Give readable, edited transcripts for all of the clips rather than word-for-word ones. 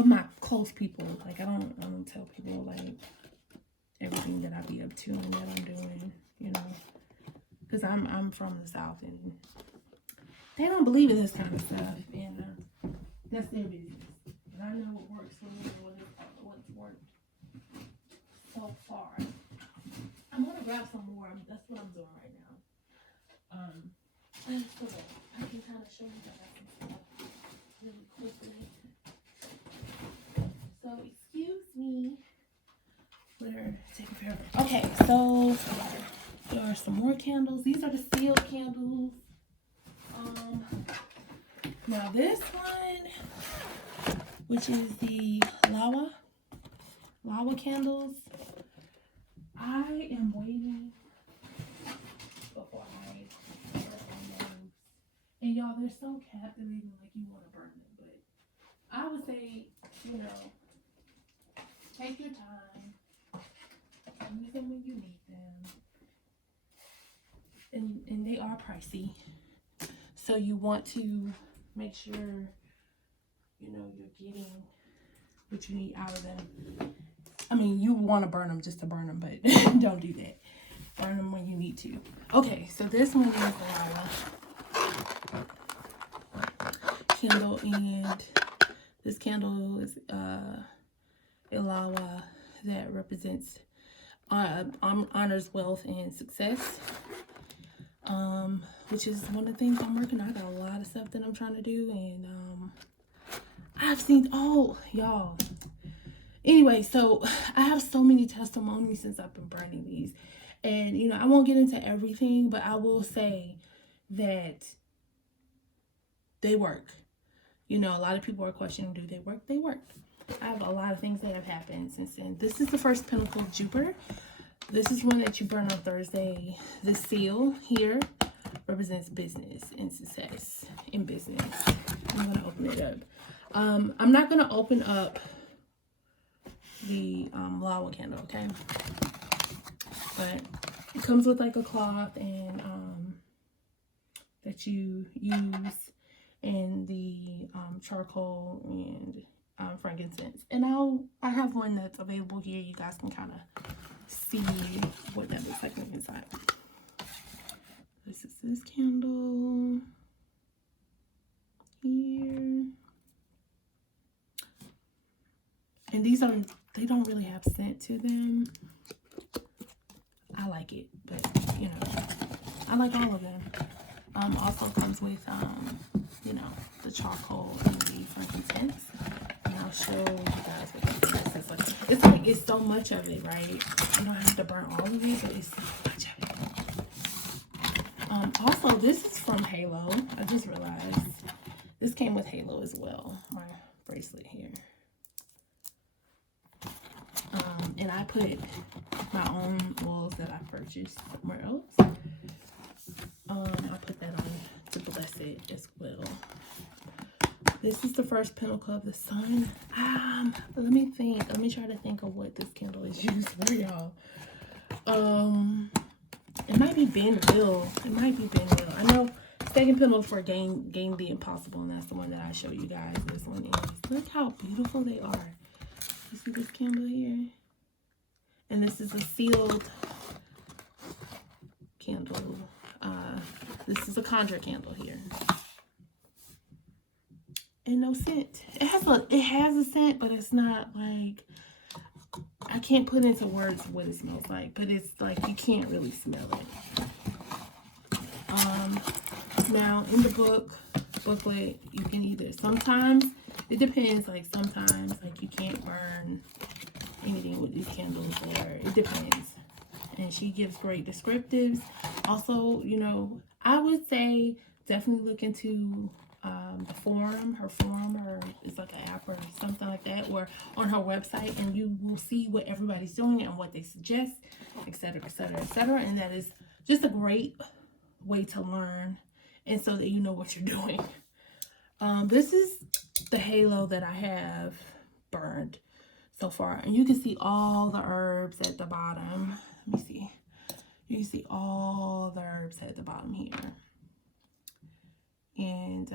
of my close people. Like I don't tell people like everything that I be up to and that I'm doing, you know, because I'm from the South and they don't believe in this kind of stuff, and that's their business. But I know what works for me and what's worked so far. I'm gonna grab some more. That's what I'm doing right now. And so I can kind of show you guys really quickly. So excuse me. We're taking care of it. Okay, so there are some more candles. These are the sealed candles. Now this one, which is the Lawa candles. I am waiting before I burn those. And y'all, they're so captivating, like you want to burn them. But I would say, you know, take your time. Use them when you need them. And they are pricey. So you want to make sure, you know, you're getting what you need out of them. I mean, you want to burn them just to burn them, but don't do that. Burn them when you need to. Okay, so this one is Ilawa candle, and this candle is Ilawa that represents honors wealth and success. Which is one of the things I'm working on. I got a lot of stuff that I'm trying to do, and I've seen, oh y'all, anyway, so I have so many testimonies since I've been burning these, and you know, I won't get into everything, but I will say that they work. You know, a lot of people are questioning, do they work? They work. I have a lot of things that have happened since then. This is the first Pinnacle Jupiter. This is one that you burn on Thursday. The seal here represents business and success in business. I'm going to open it up. I'm not going to open up the Lawa candle, okay? But it comes with like a cloth and that you use, and the charcoal and frankincense. And I have one that's available here. You guys can kind of see what that looks like inside. This is this candle here. And these they don't really have scent to them. I like it, but you know, I like all of them. Also comes with you know, the charcoal and the frankincense. And I'll show you guys what this is like. It's like, it's so much of it, right? You don't have to burn all of it, but it's so much of it. Also, this is from Halo. I just realized this came with Halo as well. My bracelet here. And I put my own oils that I purchased somewhere else. I put that on to bless it as well. This is the first Pinnacle of the Sun. Let me think. Let me try to think of what this candle is used for, y'all. It might be Ben Will. It might be Ben Will. I know second Pinnacle for Gain the Impossible, and that's the one that I show you guys. This one is. Look how beautiful they are. You see this candle here? And this is a sealed candle. This is a conjure candle here. And no scent. It has a scent, but it's not like, I can't put into words what it smells like, but it's like you can't really smell it. Now in the booklet, you can either, sometimes it depends, like sometimes like you can't burn anything with these candles, or it depends. And she gives great descriptives. Also, you know, I would say definitely look into the forum, her forum, or it's like an app or something like that, or on her website, and you will see what everybody's doing and what they suggest, etc., etc., etc. And that is just a great way to learn, and so that you know what you're doing. This is the Halo that I have burned so far, and you can see all the herbs at the bottom. Let me see. You can see all the herbs at the bottom here. And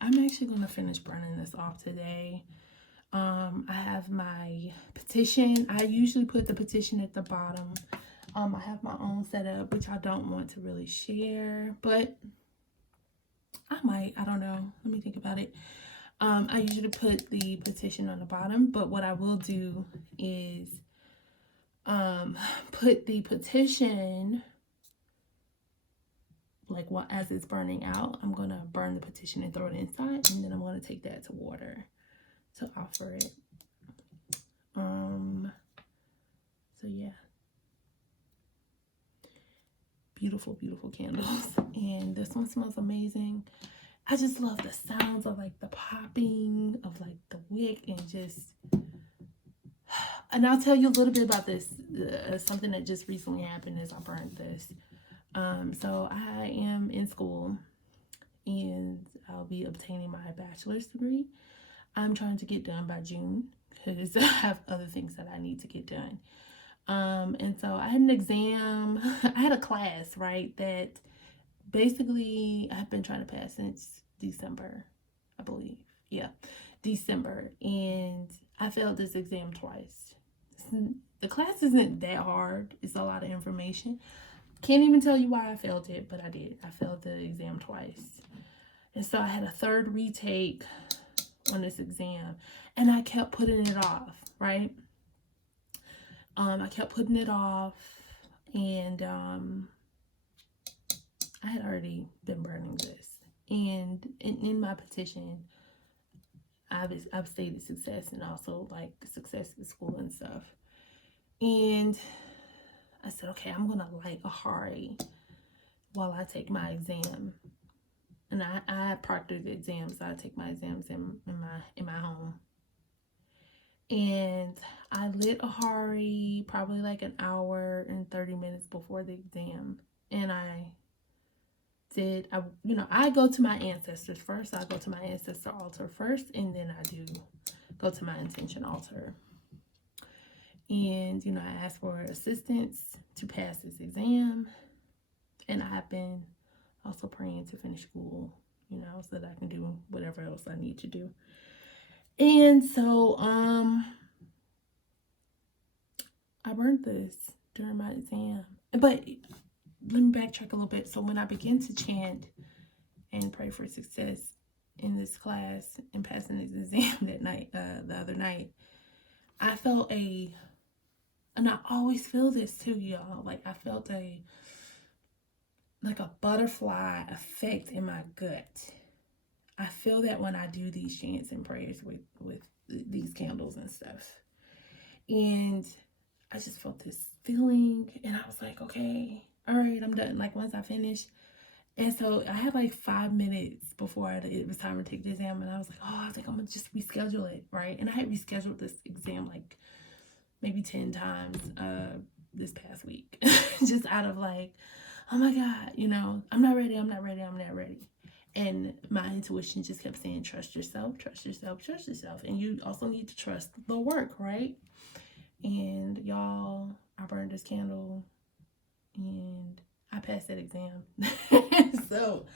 I'm actually going to finish burning this off today. I have my petition. I usually put the petition at the bottom. I have my own setup, which I don't want to really share, but I might. I don't know. Let me think about it. I usually put the petition on the bottom, but what I will do is put the petition, like as it's burning out, I'm going to burn the petition and throw it inside, and then I'm going to take that to water to offer it. So yeah. Beautiful, beautiful candles. And this one smells amazing. I just love the sounds of like the popping of like the wick and just, and I'll tell you a little bit about this. Something that just recently happened is I burned this. So I am in school and I'll be obtaining my bachelor's degree. I'm trying to get done by June because I have other things that I need to get done. And so I had an exam. I had a class, right, that basically I've been trying to pass since December, I believe. Yeah, December. And I failed this exam twice. The class isn't that hard. It's a lot of information. Can't even tell you why I failed it, but I did. I failed the exam twice. And so I had a third retake on this exam, and I kept putting it off, right? I kept putting it off, and I had already been burning this. And in my petition, I've stated success and also like success with school and stuff. And I said, okay, I'm gonna light Ahari while I take my exam. And I proctored the exams, so I take my exams in my home. And I lit Ahari probably like an hour and 30 minutes before the exam. And I go to my ancestors first. I go to my ancestor altar first, and then I do go to my intention altar. And, I ask for assistance to pass this exam. And I've been also praying to finish school, so that I can do whatever else I need to do. And so, I burned this during my exam. But let me backtrack a little bit. So when I began to chant and pray for success in this class and passing this exam that night, the other night, I felt and I always feel this too, y'all. Like I felt a butterfly effect in my gut. I feel that when I do these chants and prayers with these candles and stuff. And I just felt this feeling, and I was like, okay, all right, I'm done. Like once I finished. And so I had like 5 minutes before it was time to take the exam, and I was like, oh, I think I'm gonna just reschedule it, right? And I had rescheduled this exam like maybe 10 times this past week, just out of like, oh my God, I'm not ready. And my intuition just kept saying, trust yourself. And you also need to trust the work, right? And y'all, I burned this candle and I passed that exam. So,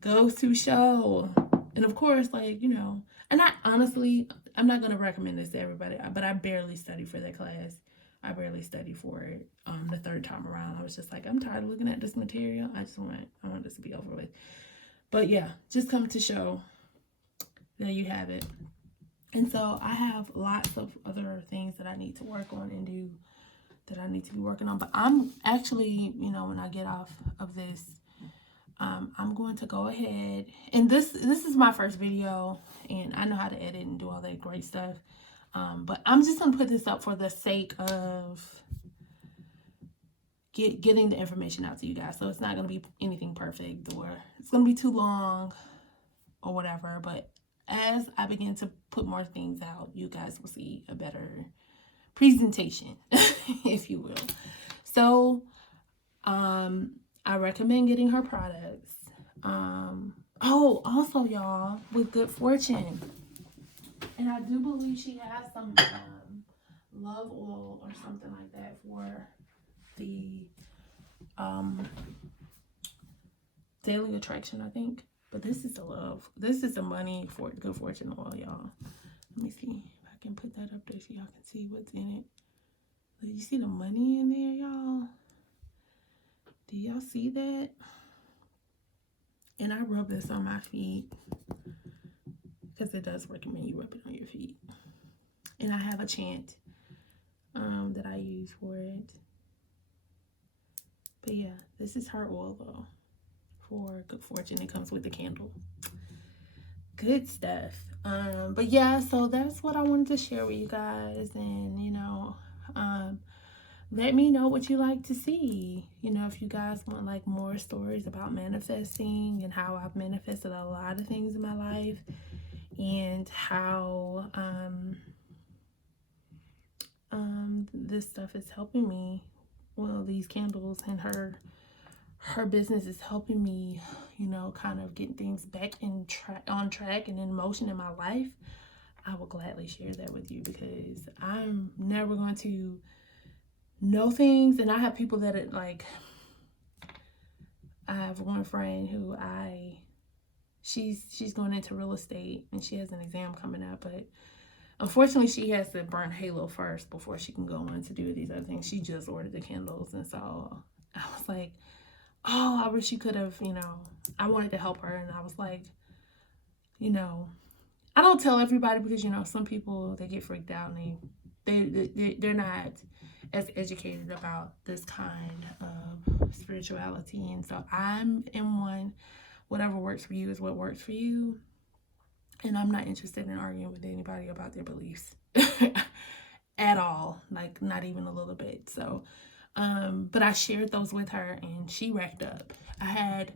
goes to show. And of course, and I'm not going to recommend this to everybody, but I barely studied for that class. I barely studied for it the third time around. I was just like, I'm tired of looking at this material. I want this to be over with. But yeah, just come to show. There you have it. And so I have lots of other things that I need to work on and do that I need to be working on. But I'm actually, when I get off of this, I'm going to go ahead. And this is my first video, and I know how to edit and do all that great stuff. But I'm just going to put this up for the sake of getting the information out to you guys. So it's not going to be anything perfect, or it's going to be too long or whatever. But as I begin to put more things out, you guys will see a better presentation, if you will. So, I recommend getting her products. Also, y'all, with Good Fortune. And I do believe she has some love oil or something like that for the daily attraction, I think. But this is the money for Good Fortune oil, y'all. Let me see if I see what's in it. You see the money in there, y'all? Do y'all see that? And I rub this on my feet because it does recommend you rub it on your feet. And I have a chant that I use for it. But yeah, this is her oil though, for good fortune. It comes with the candle. Good stuff. But yeah, so that's what I wanted to share with you guys. And you know, let me know what you like to see. You know, if you guys want like more stories about manifesting and how I've manifested a lot of things in my life, and how this stuff is helping me. Well, these candles and her business is helping me, you know, kind of get things back on track and in motion in my life. I will gladly share that with you, because I'm never going to know things. And I have people that it, like, I have one friend who she's going into real estate, and she has an exam coming up, but unfortunately she has to burn Halo first before she can go on to do these other things. She just ordered the candles, and so I was like, oh, I wish you could have, you know, I wanted to help her. And I was like, you know, I don't tell everybody, because, you know, some people, they get freaked out and they're not as educated about this kind of spirituality. And so I'm in one, whatever works for you is what works for you. And I'm not interested in arguing with anybody about their beliefs at all, like not even a little bit. So, but I shared those with her, and she racked up. I had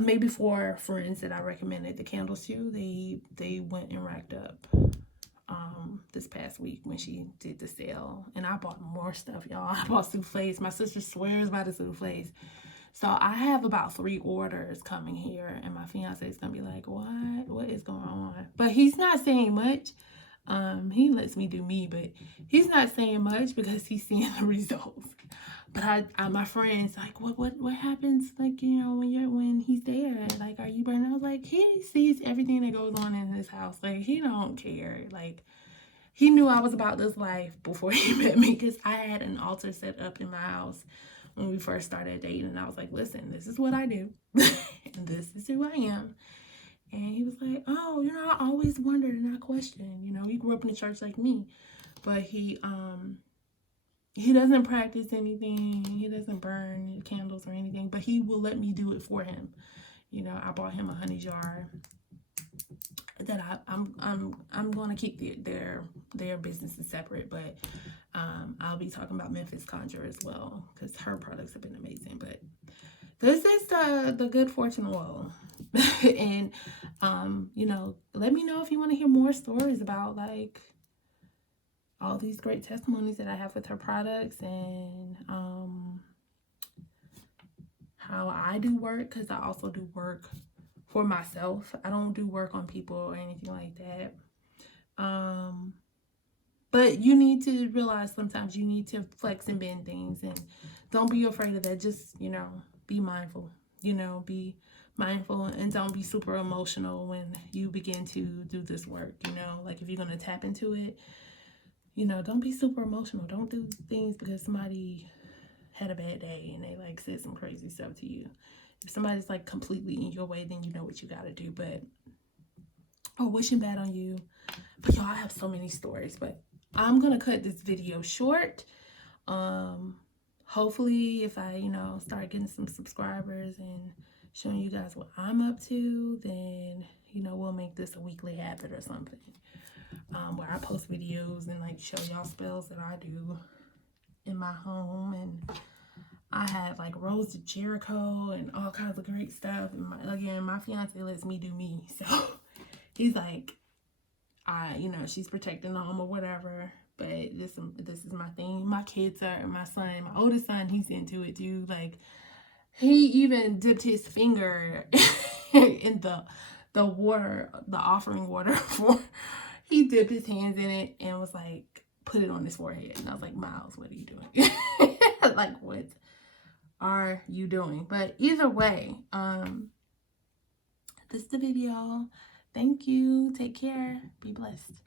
maybe 4 friends that I recommended the candles to. They went and racked up this past week when she did the sale. And I bought more stuff, y'all. I bought souffles. My sister swears by the souffles. So I have about 3 orders coming here, and my fiance is gonna be like, what is going on? But he's not saying much. He lets me do me, but he's not saying much because he's seeing the results. But I my friends like, what happens, like, you know, when he's there, like, are you burning? I was like, he sees everything that goes on in his house. Like, he don't care. Like, he knew I was about this life before he met me, because I had an altar set up in my house when we first started dating, and I was like, listen, this is what I do, and this is who I am. And he was like, oh, you know, I always wondered and I questioned. You know, he grew up in the church like me, but he doesn't practice anything. He doesn't burn candles or anything, but he will let me do it for him. You know, I bought him a honey jar that I'm going to keep their businesses separate, but I'll be talking about Memphis Conjure as well, because her products have been amazing. But this is the Good Fortune oil. And you know, let me know if you want to hear more stories about like all these great testimonies that I have with her products, and how I do work, because I also do work for myself. I don't do work on people or anything like that. But you need to realize sometimes you need to flex and bend things, and don't be afraid of that. Just, you know, be mindful, you know, be mindful, and don't be super emotional when you begin to do this work. You know, like, if you're going to tap into it, you know, don't be super emotional. Don't do things because somebody had a bad day and they like said some crazy stuff to you. If somebody's like completely in your way, then you know what you got to do. But, or wishing bad on you. But y'all, I have so many stories, but I'm going to cut this video short. Hopefully if I, you know, start getting some subscribers and showing you guys what I'm up to, then, you know, we'll make this a weekly habit or something. Where I post videos and like show y'all spells that I do in my home. And I have like Rose of Jericho and all kinds of great stuff. And my fiance lets me do me. So he's like, you know, she's protecting the home or whatever. But this is my thing. My kids are, my oldest son, he's into it too. Like, he even dipped his finger in the water, the offering water for. He dipped his hands in it and was like, put it on his forehead. And I was like, Miles, what are you doing? Like, what are you doing? But either way, this is the video. Thank you. Take care. Be blessed.